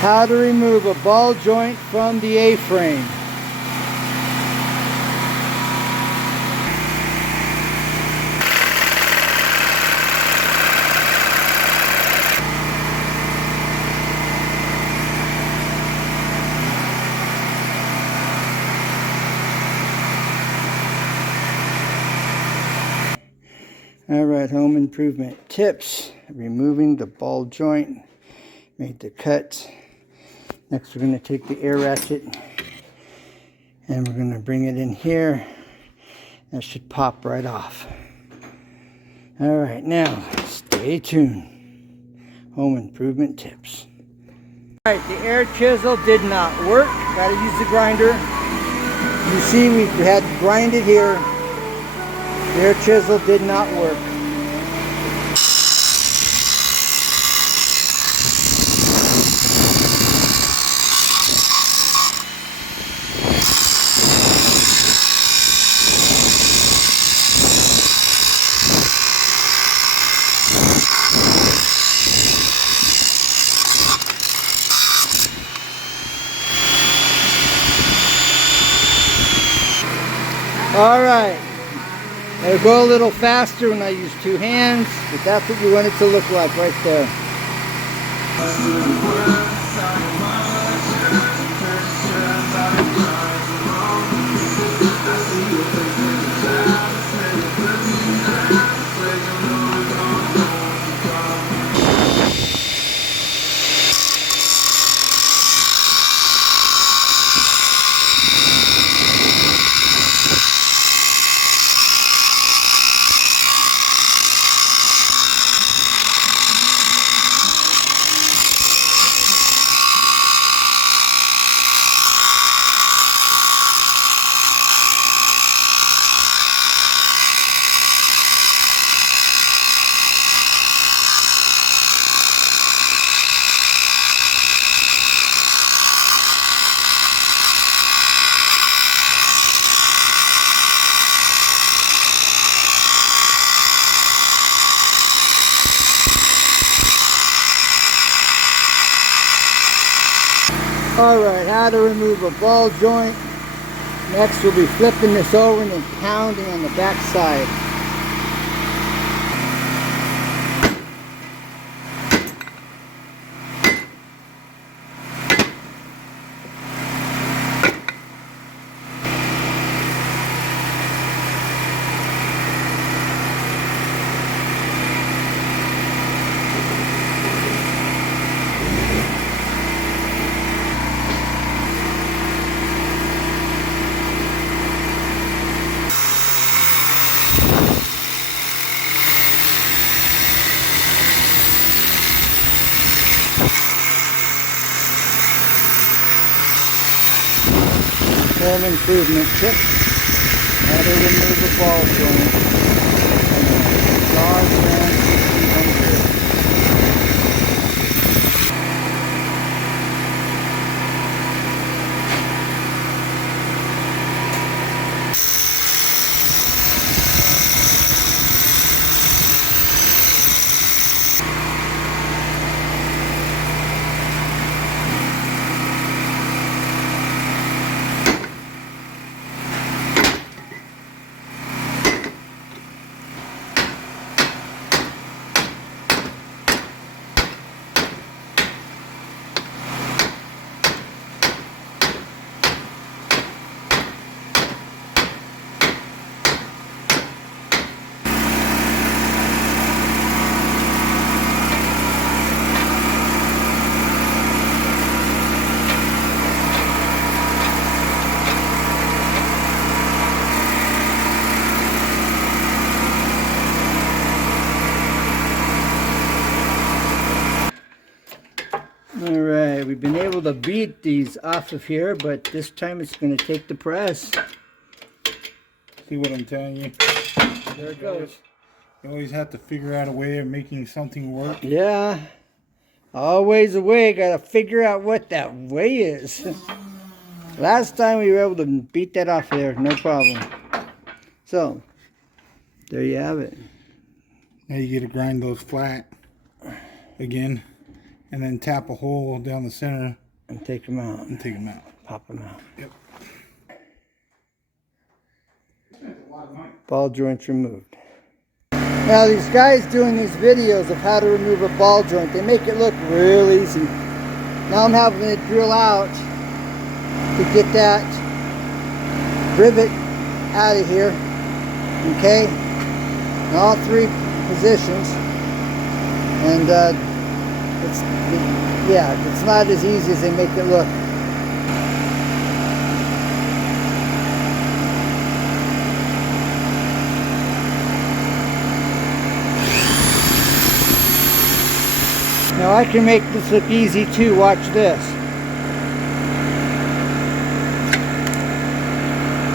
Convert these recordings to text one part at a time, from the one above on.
How to remove a ball joint from the A-frame. Alright, home improvement tips. Removing the ball joint. Made the cut. Next we're going to take the air ratchet and we're going to bring it in here. That should pop right off. Alright, now stay tuned. Home improvement tips. Alright, the air chisel did not work. Gotta use the grinder. You see we had to grind it here. The air chisel did not work. Alright. It'll go a little faster when I use two hands, but that's what you want it to look like right there. Alright, how to remove a ball joint. Next we'll be flipping this over and then pounding on the back side. Home improvement tip. How to remove a ball joint. Dodge Ram 1600. Alright, we've been able to beat these off of here, but this time it's going to take the press. See what I'm telling you? There it goes. You always have to figure out a way of making something work. Yeah. Always a way. Got to figure out what that way is. Last time we were able to beat that off there, no problem. So, there you have it. Now you get to grind those flat again. and then tap a hole down the center And take them out. and take them out. Pop them out. Yep. Ball joints removed. Now these guys doing these videos of how to remove a ball joint, they make it look real easy. Now I'm having to drill out to get that rivet out of here. Okay? In all three positions. And it's not as easy as they make it look. Now I can make this look easy too. Watch this.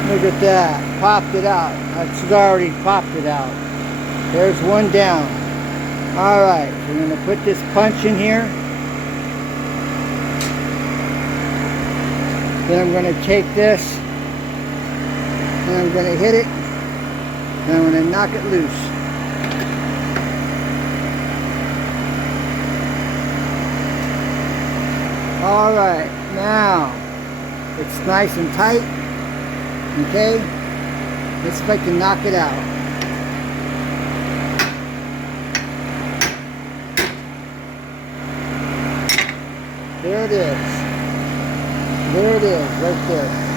Look at that. Popped it out. It's already popped it out. There's one down. Alright, so we're going to put this punch in here. Then I'm going to take this and I'm going to hit it and I'm going to knock it loose. Alright, now it's nice and tight. Okay, let's see if I can knock it out. There it is. There it is, right there.